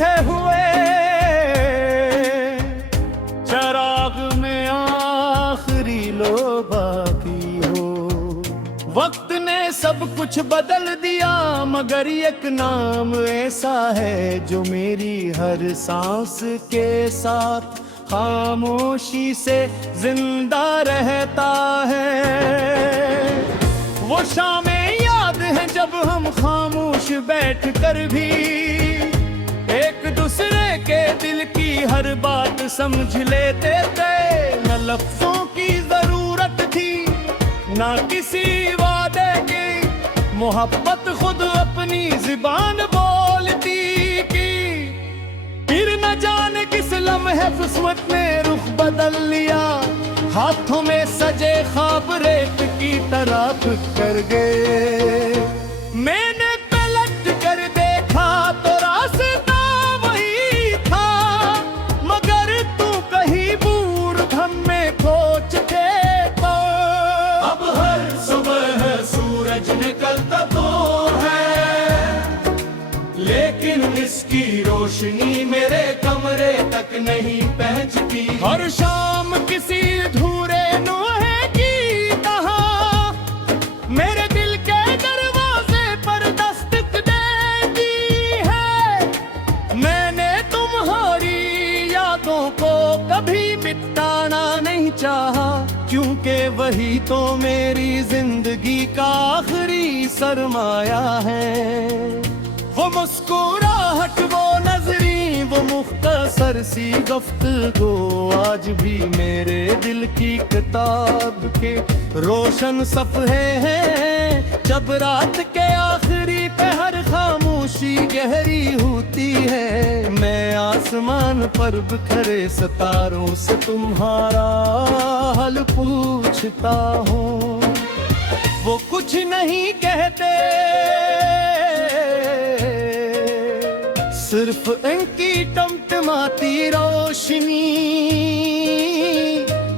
बुझे हुए चराग में आखिरी लो बाकी हो। वक्त ने सब कुछ बदल दिया मगर एक नाम ऐसा है जो मेरी हर सांस के साथ खामोशी से जिंदा रहता है। वो शामें याद है जब हम खामोश बैठ कर भी एक दूसरे के दिल की हर बात समझ लेते थे। न लफ्जों की जरूरत थी ना किसी वादे की, मोहब्बत खुद अपनी जुबान बोलती की। फिर न जाने किस लम्हे किस्मत ने रुख बदल लिया, हाथों में सजे ख्वाब रेत की तरह कर गए। मैंने पलट कर देखा तो रास्ता वही था, मगर तू कहीं बूढ़ भम में खो चुके तो। अब हर सुबह सूरज निकलता तो है, लेकिन इसकी रोशनी मेरे कमरे तक नहीं पहुंचती। हर शाम किसी धूरे नोहे की तरह मेरे दिल के दरवाजे पर दस्तक देती है। मैंने तुम्हारी यादों को कभी मिटाना नहीं चाहा, क्योंकि वही तो मेरी जिंदगी का आखिरी सरमाया है। वो मुस्कुराहट, वो नजरी, वो मुख्तसर सी गुफ्तगू आज भी मेरे दिल की किताब के रोशन सफ़हे हैं। जब रात के आखिरी पहर खामोशी गहरी होती है, मैं आसमान पर बिखरे सितारों से तुम्हारा हाल पूछता हूँ। वो कुछ नहीं कहते, सिर्फ इनकी टमटमाती रोशनी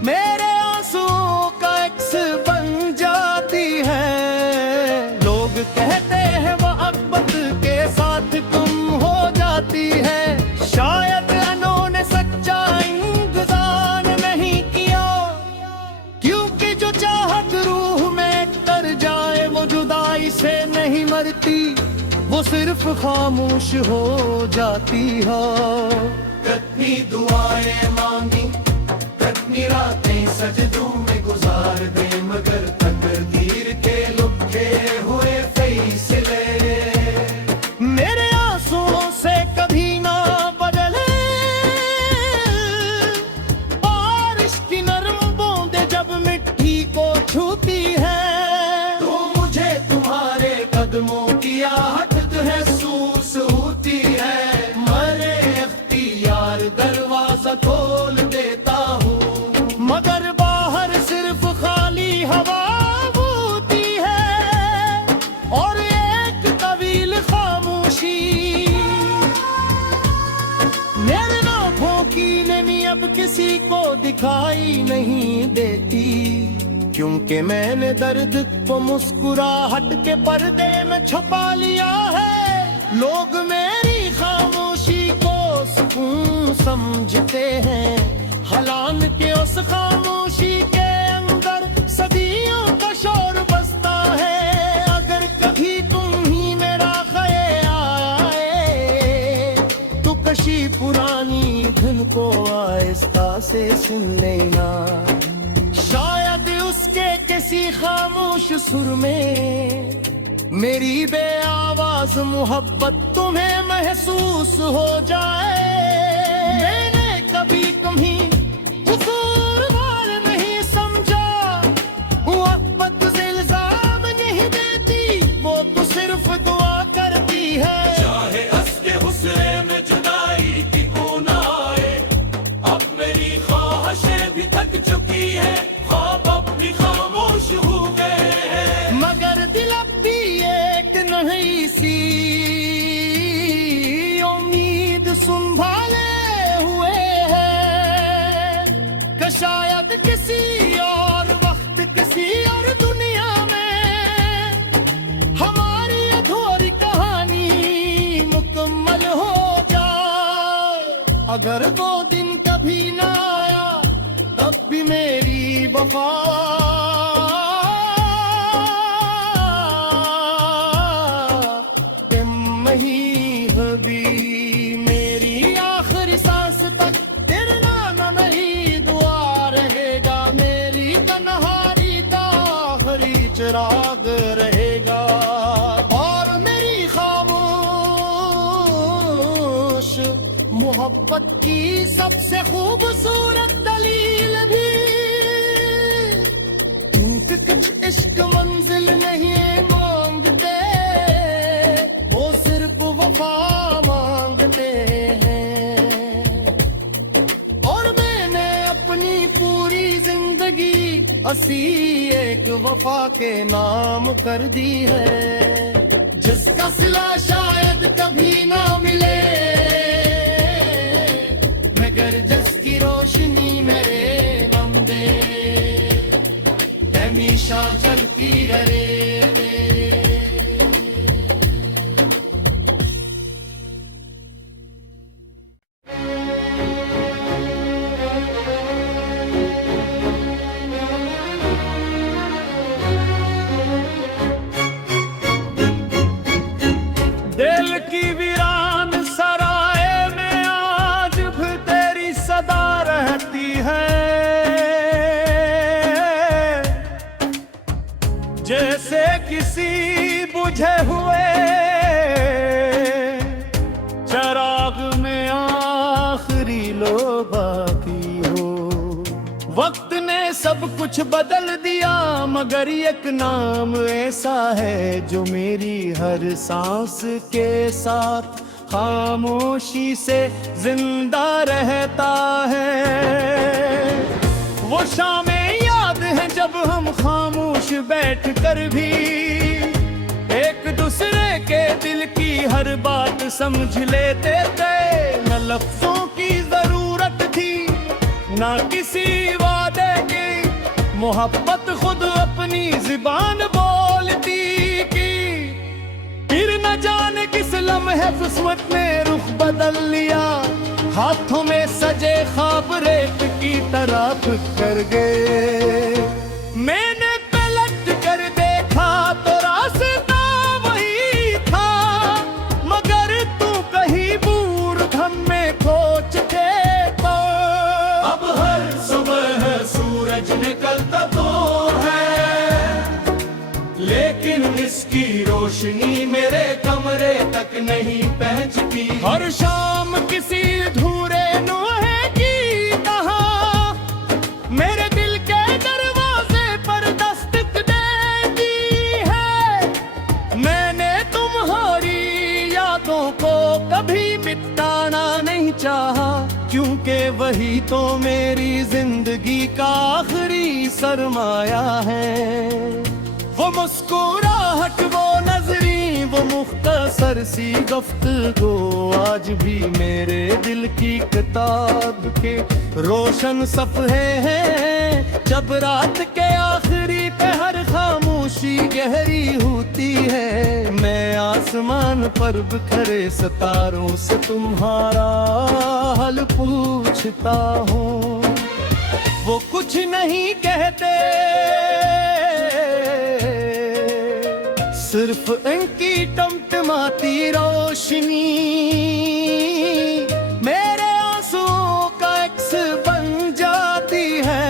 मेरे आंसुओं का अक्स बन जाती है। लोग कहते हैं मोहब्बत के साथ तुम हो जाती है, शायद उन्होंने सच्चा इंतजार नहीं किया, क्योंकि जो चाहत रूह में तर जाए वो जुदाई से नहीं मरती, वो सिर्फ खामोश हो जाती हो। कितनी दुआएं मांगी, कितनी रातें सजदों में गुजार दे, मगर तकदीर के लुके हुए फैसले मेरे आंसुओं से कभी ना बदले। बारिश की नरम बूंदें जब मिट्टी को छूती है, तो मुझे तुम्हारे कदमों की आहट महसूस होती है। मरे इख्तियार दरवाजा खोल देता हूँ, मगर बाहर सिर्फ खाली हवा होती है और एक तवील खामोशी। मेरे आँखों की नमी अब किसी को दिखाई नहीं देती, क्योंकि मैंने दर्द को मुस्कुराहट के पर्दे में छुपा लिया है। लोग मेरी खामोशी को सुकून समझते हैं, हालांकि उस खामोशी के अंदर सदियों का शोर बसता है। अगर कभी तुम ही मेरा ख्याल आए, तो कशी पुरानी धुन को आहिस्ता से सुन लेना, शायद उसके किसी खामोश सुर में मेरी बेआवाज मोहब्बत तुम्हें महसूस हो जाए। मैंने कभी तुम्हें कसूरवार नहीं समझा, मोहब्बत इल्जाम नहीं देती, वो तो सिर्फ दुआ करती है। चाहे हंसते हुस्ने में जुदाई की को ना आए, अब मेरी ख्वाहिशें भी थक चुकी है, ख्वाब अब भी खामोश हो गए हैं। मगर दिल अब भी एक नहीं सी उम्मीद संभाले हुए है, कि शायद किसी और वक्त किसी और दुनिया में हमारी अधूरी कहानी मुकम्मल हो जाए। अगर वो दिन कभी ना आया तब भी मेरी वफा तुम ही हबी मेरी आखिरी सांस तक तेरे नाम नहीं दुआ रहेगा मेरी तन्हाई का आखिरी चिराग रहेगा और मेरी खामोश मोहब्बत की सबसे खूबसूरत दलील भी क्योंकि कुछ इश्क मंजिल नहीं मांगते वो सिर्फ वफा मांगते हैं और मैंने अपनी पूरी जिंदगी असी एक वफा के नाम कर दी है जिसका सिला शायद कभी ना मिले मगर जिसकी रोशनी मेरे गम दे हमेशा जलती रहे दिल की वीरान सराय में आज भी तेरी सदा रहती है जैसे किसी बुझे हुए चराग में आखिरी लो बाकी हो वक्त ने सब कुछ बदल दिया मगर एक नाम ऐसा है जो मेरी हर सांस के साथ खामोशी से जिंदा रहता है वो शामें याद है जब हम खामोश बैठ कर भी एक दूसरे के दिल की हर बात समझ लेते थे न लफ्जों की जरूरत थी ना किसी वादे की मोहब्बत खुद अपनी जुबान बोलती की फिर न जाने किस लम्हे किस्मत ने रुख बदल लिया हाथों में सजे ख्वाब रेत की तरह कर गए मैंने पलट कर देखा तो रास्ता वही था मगर तू कहीं बूढ़ घम में खोच के तो अब हर सुबह सूरज निकलता तो है लेकिन इसकी रोशनी मेरे कमरे तक नहीं पहुंचती हर शाम किसी धूरे नुहे की तरह मेरे दिल के दरवाजे पर दस्तक देती है मैंने तुम्हारी यादों को कभी मिटाना नहीं चाहा क्योंकि वही तो मेरी जिंदगी का आखिरी सरमाया है वो मुस्कुराहट वो नजरी वो मुख्तसर सी गुफ्तगू आज भी मेरे दिल की किताब के रोशन सफ़हे हैं जब रात के आखिरी पहर खामोशी गहरी होती है मैं आसमान पर बिखरे सितारों से तुम्हारा हाल पूछता हूँ वो कुछ नहीं कहते सिर्फ इनकी टमटमाती रोशनी मेरे आंसुओं का एक्स बन जाती है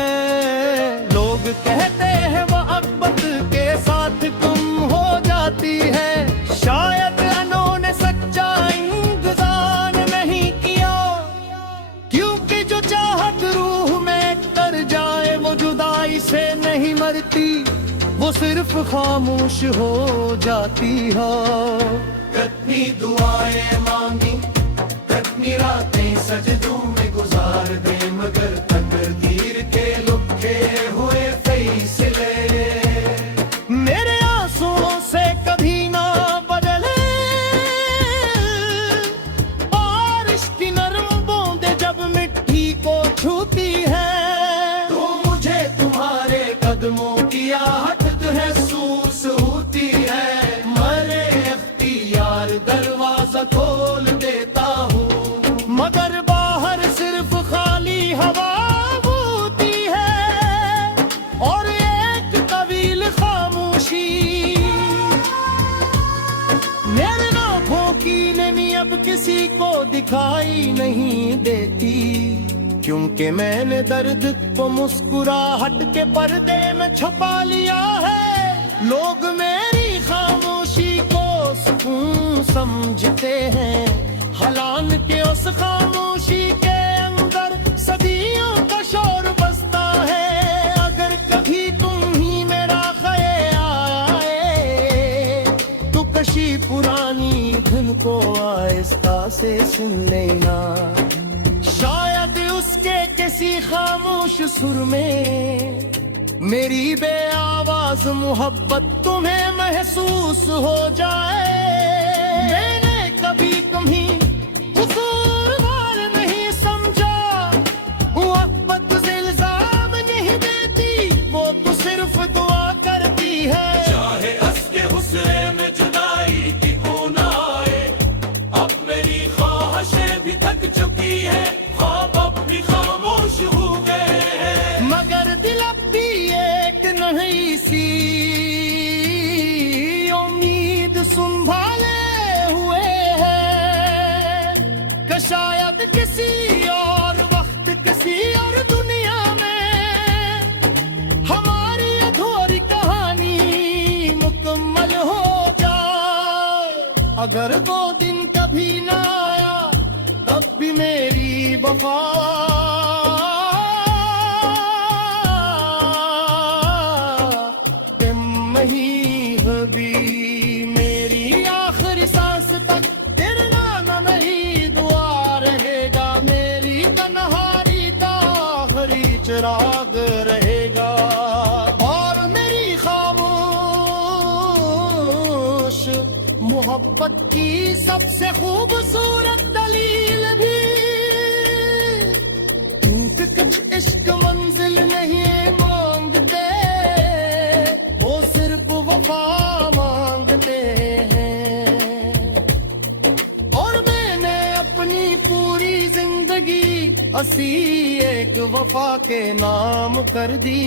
लोग कहते हैं मोहब्बत के साथ तुम हो जाती है शायद उन्होंने सच्चा इंतजार नहीं किया क्योंकि जो चाहत रूह में तर जाए वो जुदाई से नहीं मरती वो सिर्फ खामोश हो जाती है कितनी दुआएं मांगी कितनी रातें सजदों में गुजार दे मगर तकदीर के लुके हुए फैसले मेरे आंसुओं से कभी ना बदले बारिश की नरम बूंदें जब मिट्टी को छूती है तो मुझे तुम्हारे कदमों की आहट महसूस होती है मरे अख्तियार दरवाजा खोल देता हूँ मगर बाहर दिखाई नहीं देती, क्योंकि मैंने दर्द को मुस्कुराहट के पर्दे में छुपा लिया है। लोग मेरी खामोशी को सुकून समझते हैं, हालांकि के उस खामोशी के अंदर सदियों का शोर बसता है। अगर कभी तुम ही मेरा ख्याल आए तो कशी पुरानी धुन को आहिस्ता से सुन लेना। शायद उसके किसी खामोश सुर में मेरी बेआवाज मोहब्बत तुम्हें महसूस हो जाए। मैंने कभी तुम्हें कसूरवार नहीं समझा, मोहब्बत इल्जाम नहीं देती, वो तो सिर्फ दुआ करती है। चाहे असके हुस्ने में जुदाई की हो ना आए, अब मेरी ख्वाहिशें भी थक चुकी है, ख्वाब अब भी खामोश हो गए हैं। मगर दिल अब भी एक नहीं सी उम्मीद संभाले हुए है, कि शायद किसी और वक्त किसी और दुनिया में हमारी अधूरी कहानी मुकम्मल हो जाए। अगर वो दिन कभी ना आया तब भी मेरी वफा नहीं होगी। मेरी आखिरी सांस तक तेरे नाम नहीं दुआ रहेगा, मेरी तन्हाई का आखिरी चिराग रहेगा। और मेरी खामोश मोहब्बत की सबसे खूबसूरत दलील भी, क्योंकि कुछ इश्क मंजिल नहीं मांगते, वो सिर्फ वफा मांगते हैं। और मैंने अपनी पूरी जिंदगी हंसी एक वफा के नाम कर दी।